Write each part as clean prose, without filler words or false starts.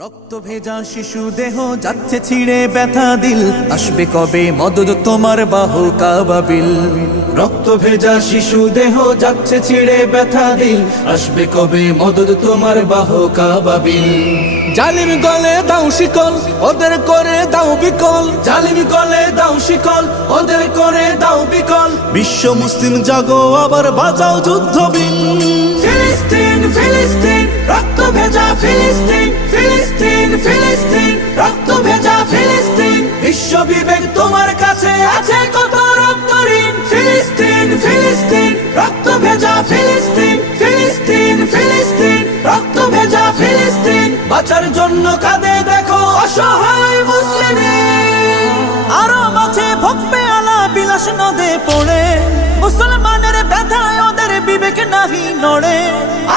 রক্ত ভেজা শিশু দেহ যাচ্ছে ছিঁড়ে ব্যথা দিল, আসবে কবে মদদ তোমার বাহু কাবাবিল। রক্ত ভেজা শিশু দেহ যাচ্ছে ছিঁড়ে ব্যথা দিল, আসবে কবে মদদ তোমার বাহু কাবাবিল। জালিম গলে দাও শিকল, ওদের করে দাও বিকল। জালিম গলে দাও শিকল, ওদের করে দাও বিকল। বিশ্ব মুসলিম জাগো আবার বাজাও যুদ্ধ বিন। ফিলিস্তিন ফিলিস্তিন রক্ত ভেজা ফিলিস্তিন, ফিলিস্তিন ফিলিস্তিন রক্ত ভেজা ফিলিস্তিন। বিশ্ব বিবেক তোমার কাছে আছে কত রক্ত ঋণ। ফিলিস্তিন ফিলিস্তিন রক্ত ভেজা ফিলিস্তিন, ফিলিস্তিন ফিলিস্তিন রক্ত ভেজা ফিলিস্তিন। বাঁচার জন্য কাঁদে দেখো অসহায় মুসলিম। আরো মাঝে ভোগবে আলা বিলাস নদে পড়ে, মুসলমানের ব্যথায় ওদের বিবেক নাহি নড়ে।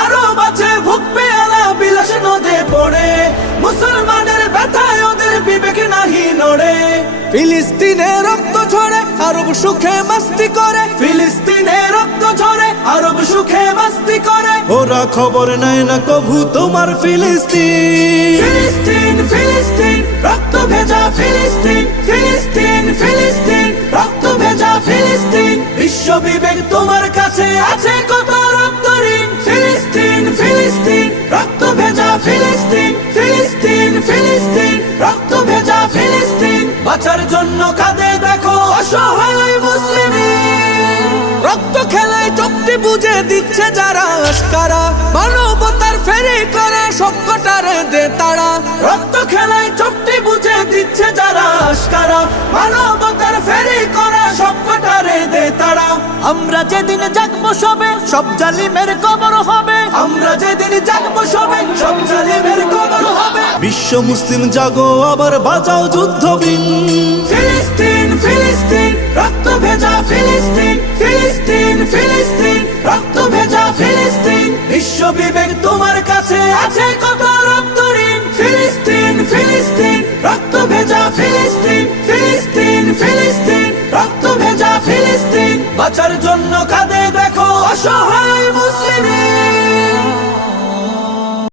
আরো মাঝে ভোগবে আলা বিলাস নদে পড়ে, মুসলমানের ব্যথায় ওদের বিবেক নাহি নড়ে। ফিলিস্তিনে রক্ত ঝরে আরব সুখে মাস্তি করে, ফিলিস্তিনে রক্ত ঝরে আরব সুখে মাস্তি করে। ওরা খবর নেয় না কভু তোমার ফিলিস্তিন। ফিলিস্তিন ফিলিস্তিন রক্ত ভেজা ফিলিস্তিন, ফিলিস্তিন ফিলিস্তিন রক্ত ভেজা ফিলিস্তিন। বিশ্ব বিবেক তোমার কাছে আছে কত রক্ত ঋণ। ফিলিস্তিন ফিলিস্তিন রক্ত ভেজা ফিলিস্তিন, ফিলিস্তিন ফিলিস্তিন রক্ত ভেজা ফিলিস্তিন। বাঁচার জন্য কাঁদে দেখো অসহায় মুসলিম। রক্ত খেলায় চোখটি বুঝে দিচ্ছে যারা আশকারা, মানবতার ফেরি করে সবকটারে দে তারা। রক্ত খেলায় চোখটি বুঝে দিচ্ছে যারা আশকারা, মানবতার ফেরি করে সবকটারে দে তারা। আমরা যেদিন জাগবো সবে সব জালিমের কবর হবে, আমরা যেদিন জাগবো সবে সব জালিমের কবর হবে। বিশ্ব মুসলিম জাগো আবার বাজাও যুদ্ধ বিন। ফিলিস্তিন ফিলিস্তিন রক্ত ভেজা ফিলিস্তিন, ফিলিস্তিন ফিলিস্তিন রক্ত ভেজা ফিলিস্তিন। বিশ্ব বিবেক তোমার কাছে আছে কত রক্ত ঋণ। ফিলিস্তিন ফিলিস্তিন রক্ত ভেজা ফিলিস্তিন, ফিলিস্তিন ফিলিস্তিন রক্ত ভেজা ফিলিস্তিন। বাঁচার জন্য কাঁদে দেখো অসহায়